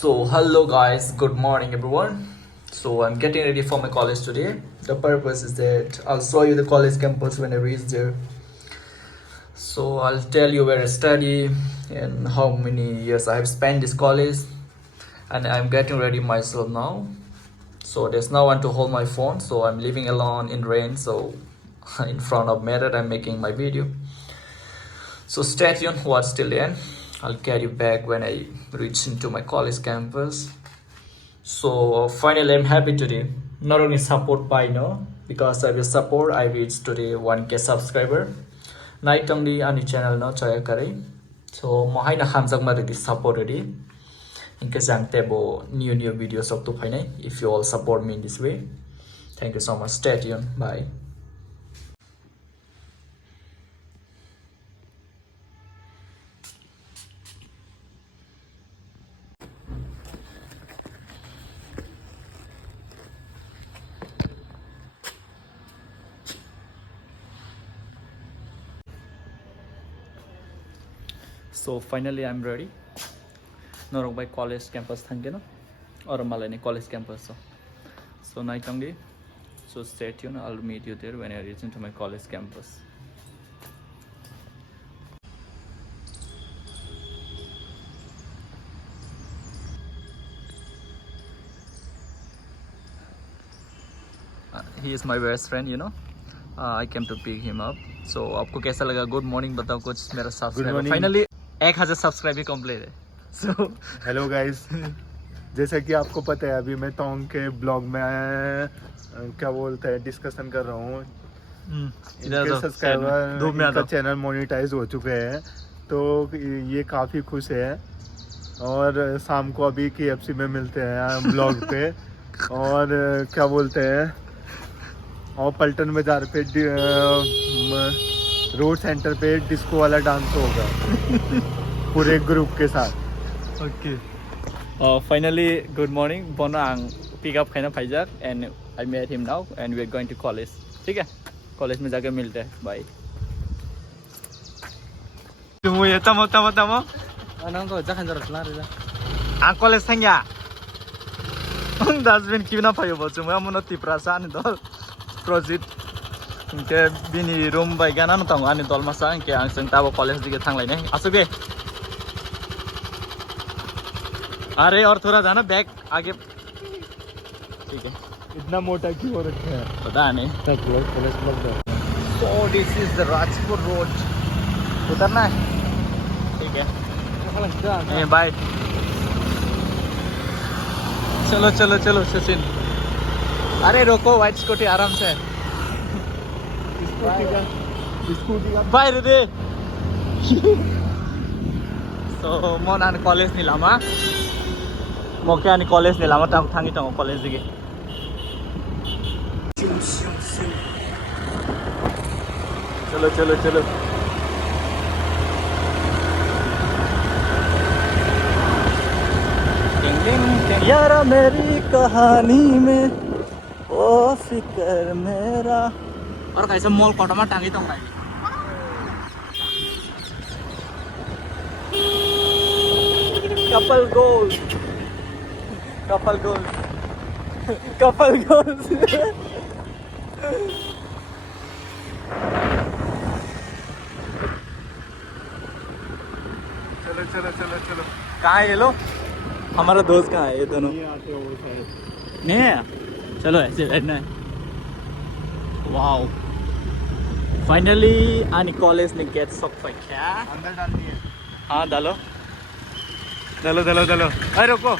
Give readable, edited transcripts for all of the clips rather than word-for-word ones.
So, hello guys, good morning everyone. So, I'm getting ready for my college today. The purpose is that I'll show you the college campus when I reach there. So, I'll tell you where I study and how many years I have spent this college. And I'm getting ready myself now. So, there's no one to hold my phone. So, I'm living alone in rain. So, in front of mirror, I'm making my video. So, stay tuned, watch till the end. I'll get you back when I reach into my college campus. So finally I'm happy today. Not only support by no, because of your support I reached today 1k subscriber. Night only on the channel no chaya kare. So mohai na hamjak ma ready support ready. Inke jang tebo new videos of to finai. If you all support me in this way. Thank you so much. Stay tuned. Bye. So finally I'm ready. Norok by college campus thangena or malani college campus so night only. So stay tuned. I'll meet you there when I reach into my college campus. He is my best friend, you know. I came to pick him up. So आपको कैसा लगा? Good morning बताओ कुछ मेरा subscriber finally 1000 सब्सक्राइब भी कंप्लीट है. So hello guys, जैसा कि आपको पता है अभी मैं टोंग के ब्लॉग में क्या बोलते हैं डिस्कशन कर रहा हूँ. इनके सब्सक्राइबर इनका चैनल मोनेटाइज हो चुके हैं तो ये काफ़ी खुश है. और शाम को अभी KFC में मिलते हैं ब्लॉग पे. और क्या बोलते हैं और पलटन बाजार पे रोड सेंटर पे डिस्को वाला डांस होगा पूरे ग्रुप के साथ. okay. Finally, good morning. Bono ang pick up खाना Pfizer and I met him now and we are going to college. ठीक है? कॉलेज में जाके मिलते हैं. Bye. Tunggu ya, tamo. Anong ko jakan jarak lari dah. Ang college tangya. Ang dustbin kibna payo bocu mo amono tiprasa ani dol. Project. Ke bini room by gana no tang ani dol masa ke ang seng tabo college dige thanglai ne. Asuk be. अरे और थोड़ा जाना बैक आगे. ठीक है. इतना मोटा क्यों हो रखा है पता नहीं. So this is the Rajpur road. उतरना है. ठीक है. बाय. चलो सचिन. अरे रोको व्हाइट स्कूटी आराम से. स्कूटी का बाय रे. So mon an college ni lama. Moke ani college ni lama tang thangi tang college dige. चलो. यारा मेरी कहानी में ओ फिकर मेरा. और कैसे मॉल कोटमा टांगी तो भाई. Couple goals. चलो कहाँ है ये लोग? हमारा दोस्त कहाँ है? ये दोनों ये आते हो शायद. नहीं है. चलो ऐसे बैठना है. वाओ फाइनली आनी कॉलेज ने गेट सक्छ क्या? अंदर डालनी है. हाँ डालो. अरे रुको.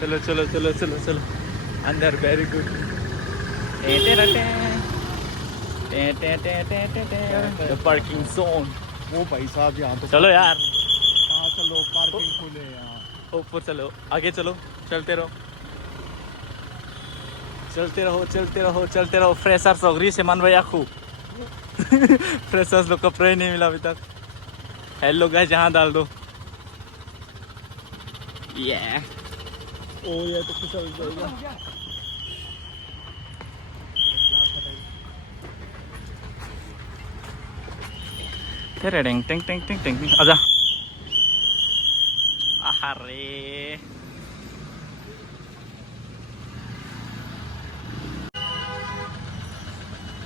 चलो अंदर. Very good. Parking zone. वो भाई साहब यहाँ तो चलो यार. हाँ चलो पार्किंग खुले यहाँ. ऊपर चलो. आगे चलो. चलते रहो. फ्रेशर्स हो गई से मन भाई आखू. फ्रेशर्स लोग कपड़े नहीं मिला अभी तक. हेलो गाइस यहाँ डाल दो. ओ ये तो कुछ जाएगा. टिंग आजा. अरे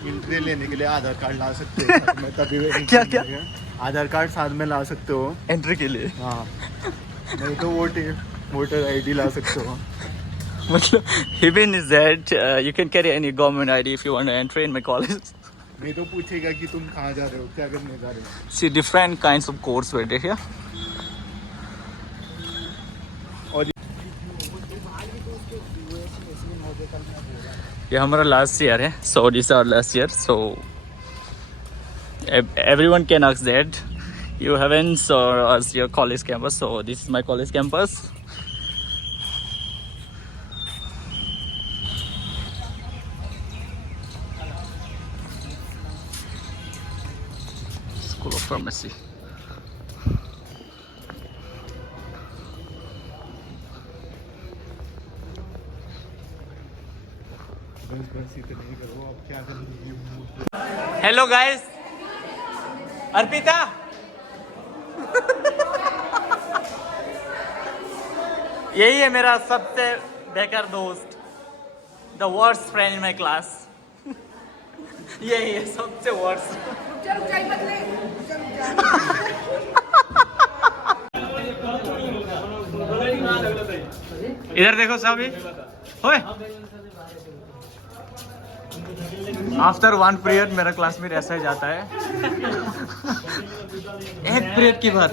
एंट्री लेने के लिए आधार कार्ड ला सकते हो मैं तभी क्या क्या आधार कार्ड साथ में ला सकते हो एंट्री के लिए हाँ नहीं तो वोटर आईडी ला सकते हो मतलब even is that you can carry any government ID if you want to enter in my college. नहीं तो पूछेगा कि तुम कहाँ जा रहे हो क्या करने जा रहे हो See different kinds of course were there here. ये हमारा लास्ट ईयर है so this is our last year so everyone can ask that you haven't saw us your college campus so this is my college campus. School of Pharmacy. बस इतना ही करो अब क्या करेंगे Hello guys. Arpita. यही है मेरा सबसे बेकार दोस्त. The worst friend in my class. यही है सबसे worst. इधर देखो सभी. होए. आफ्टर वन पीरियड मेरा क्लासमेट ऐसा ही जाता है एक पीरियड की बात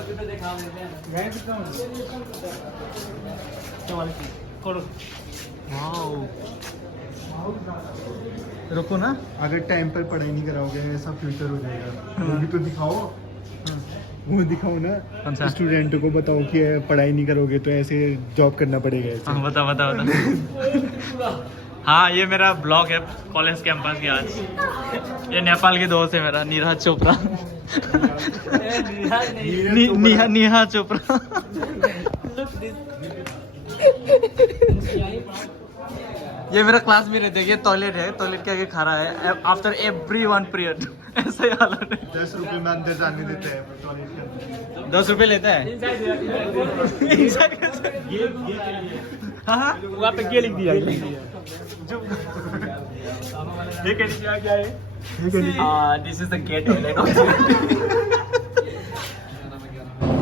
रुको ना अगर टाइम पर पढ़ाई नहीं कराओगे ऐसा फ्यूचर हो जाएगा वो भी तो दिखाओ वो दिखाओ ना स्टूडेंट को बताओ कि पढ़ाई नहीं करोगे तो ऐसे जॉब करना पड़ेगा ऐसे। बता हाँ ये मेरा ब्लॉग है कॉलेज कैंपस की आज ये नेपाल के दोस्त है मेरा नीरज चोपड़ा नेहा चोपड़ा ये मेरा क्लास में रहते ये टॉयलेट है टॉयलेट के आगे खड़ा है आफ्टर एवरी वन पीरियड ऐसा ही हालत है 10 रुपए में अंदर जाने देते हैं 10 रुपए लेता है हाँ वहाँ पे क्या लिख दिया ये क्या है दिस इज द गेट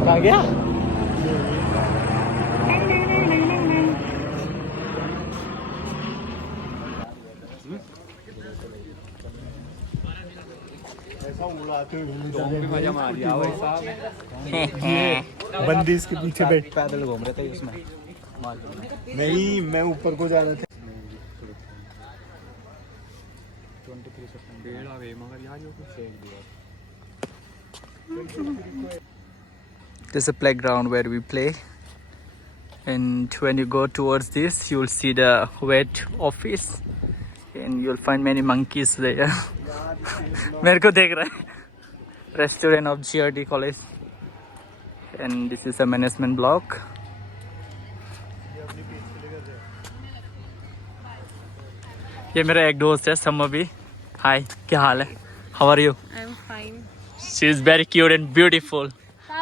कहाँ गया बंदी इसके पीछे बैठ पैदल घूम रहे थे उसमें नहीं मैं ऊपर को जा रहा था This is a playground where we play and when you go towards this you will see the vet office and you will find many monkeys there मेरे को देख रहा है restaurant of GRD college and this is a management block ये मेरा एक दोस्त है समबी हाय क्या हाल है how are you I am fine she is very cute and beautiful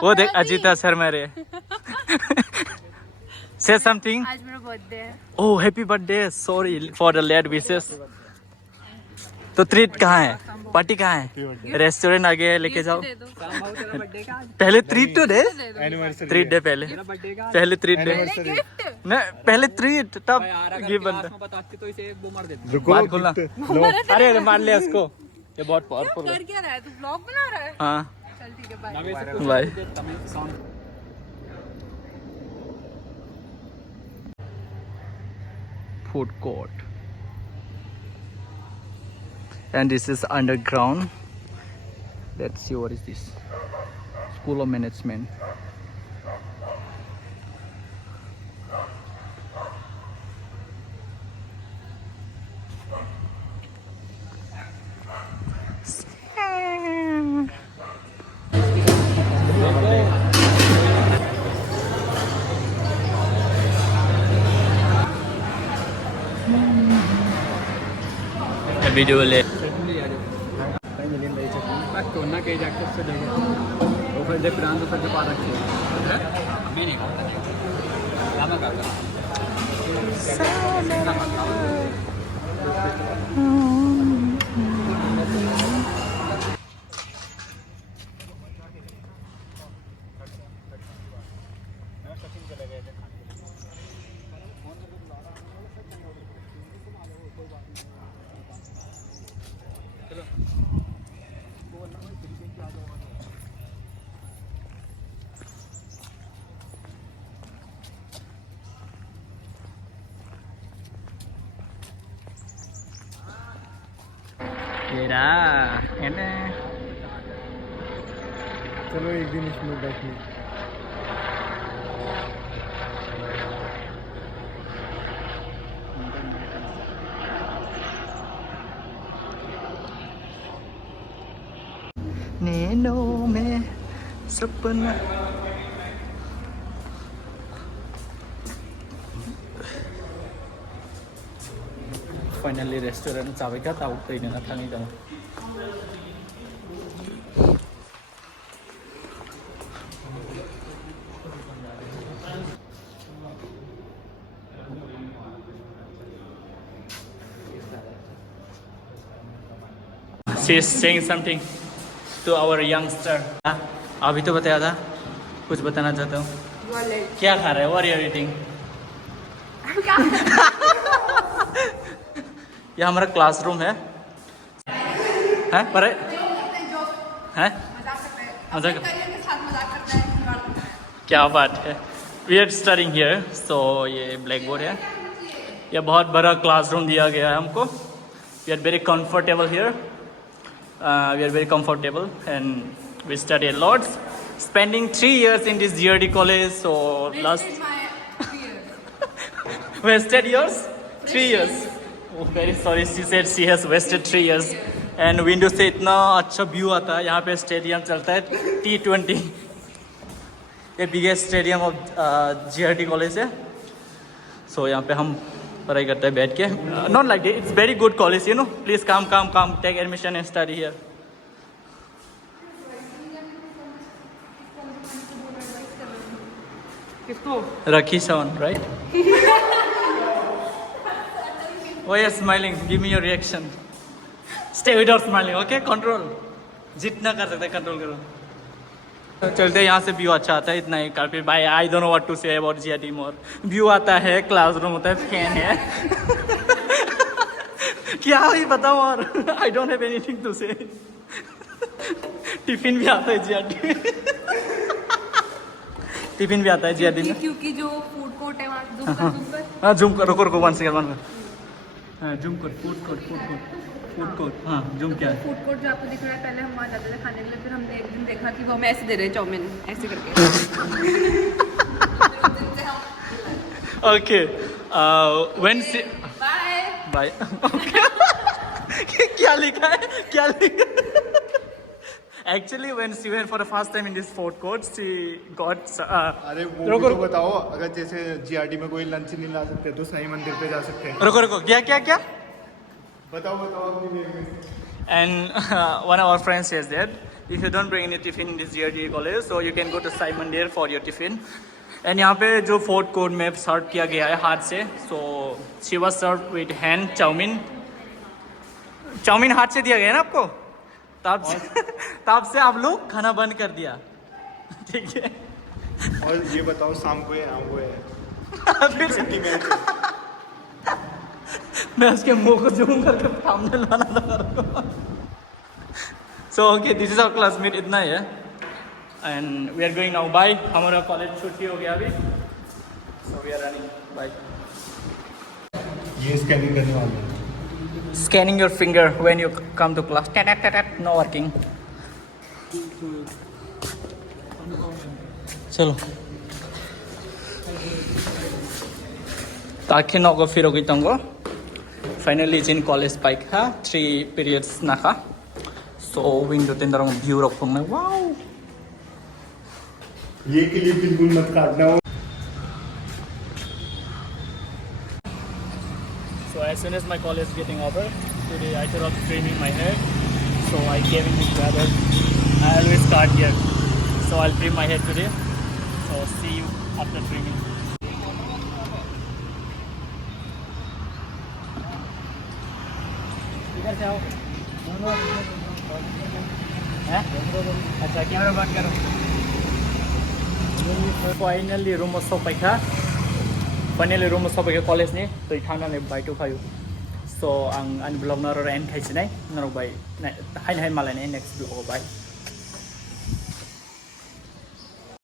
वो देख अजीता शर्मा रे से समथिंग आज मेरा बर्थडे है oh happy birthday sorry for the late wishes तो ट्रीट कहाँ है पार्टी कहाँ है रेस्टोरेंट आगे लेके जाओ पहले ट्रीट तो दे ट्रीट दे पहले ट्रीट दे नहीं पहले ट्रीट तब गिफ्ट बनता बात खोलना अरे मार ले इसको ये बहुत पावरफुल कर क्या रहा है तू ब्लॉग बना रहा है हाँ चल ठीक है bye bye food court and this is underground. Let's see what is this School of Management. Video ले Pagkona kay Jacob sa dagat. O kaya jangan lupa cepat racik. Ini kalau tadi. Lama gak? ये रहा है ना। चलो एक दिन इसमें बैठने। नैनों में सपना फाइनली रेस्टुरेंट जाबायखा दावदैनो ना थाङै दङ She is saying something to our youngster. अभी तो बताया था कुछ बताना चाहता हूँ क्या खा रहा है what are you eating यह हमारा क्लासरूम है हैं पर हैं मजाक क्या बात है we are studying here so ये ब्लैक बोर्ड है यह बहुत बड़ा क्लासरूम दिया गया है हमको we are very comfortable here we are very comfortable and we study a lot spending 3 years in this GRD college so last wasted yours 3 years oh very sorry she said she has wasted 3 years and window से इतना अच्छा व्यू आता है यहाँ पे स्टेडियम चलता है T20 ये biggest stadium of GRD college है सो यहाँ पे हम पढ़ाई करते हैं बैठ के not like it's very good college you know please come take admission and study here Rakhi sound right oh you're smiling give me your reaction stay without smiling okay control जितना कर सकते कंट्रोल करो चलते यहाँ से व्यू अच्छा आता है इतना ही काफी भाई I don't know what to say about GRD more view आता है क्लासरूम होता है फैन है क्या ही बताऊँ और I don't have anything to say tiffin भी आता है GRD टिफिन भी आता है GRD में क्योंकि जो फूड कोर्ट है वहाँ हाँ जूम कर रुको 1 सेकंड हाँ जूम कर फूड कोर्ट हाँ जूम क्या है फूड कोर्ट जो आपको दिख रहा है पहले हम वहाँ जाते थे खाने के लिए फिर हमने एक दिन देखा कि वो हमें ऐसे दे रहे हैं चाउमीन ऐसे करके ओके व्हेन बाय क्या लिखा है Actually, when she went for the first time in this food court, she got. अरे वो भी तो बताओ अगर जैसे GRD में कोई लंच नहीं ला सकते तो साईं मंदिर पे जा सकते हैं रुको क्या बताओ अपनी And one of our friends says that if you don't bring any tiffin in this GRD college, so you can go to Sai Mandir for your tiffin. And यहाँ पे जो food court में सर्व किया गया है हाथ से, so she was served with hand chowmein हाथ से दिया गया है ना आपको तब से आप लोग खाना बंद कर दिया ठीक है और ये बताओ शाम को है मैं उसके मुंह को जूम करके सामने लाना था so okay this is our classmate इतना ही है and we are going now bye हमारा कॉलेज छुट्टी हो गया अभी so we are running bye ये स्कैनिंग करने वाला है Scanning your finger when you come to class. No working. चलो ताकि नगो फिरो गई तंगो फाइनली जिन कॉलेज पाइक हा 3 periods नाका सो विंडो तेंदर व्यू रखो मैं वाओ ये क्लिप बिल्कुल मत काटना So as soon as my college is getting over, today I thought of trimming my hair. So I came in this weather. I always start here. So I'll trim my hair today. So see you after trimming. इधर से आओ। हैं? अच्छा कैमरा बंद करो। Finally room sampai ka. Finally room sampai ke college ni. So ikhana le bye to kayu. So ang vlog na ro end khai sinai. Narok bye. Hai malai next vlog bye.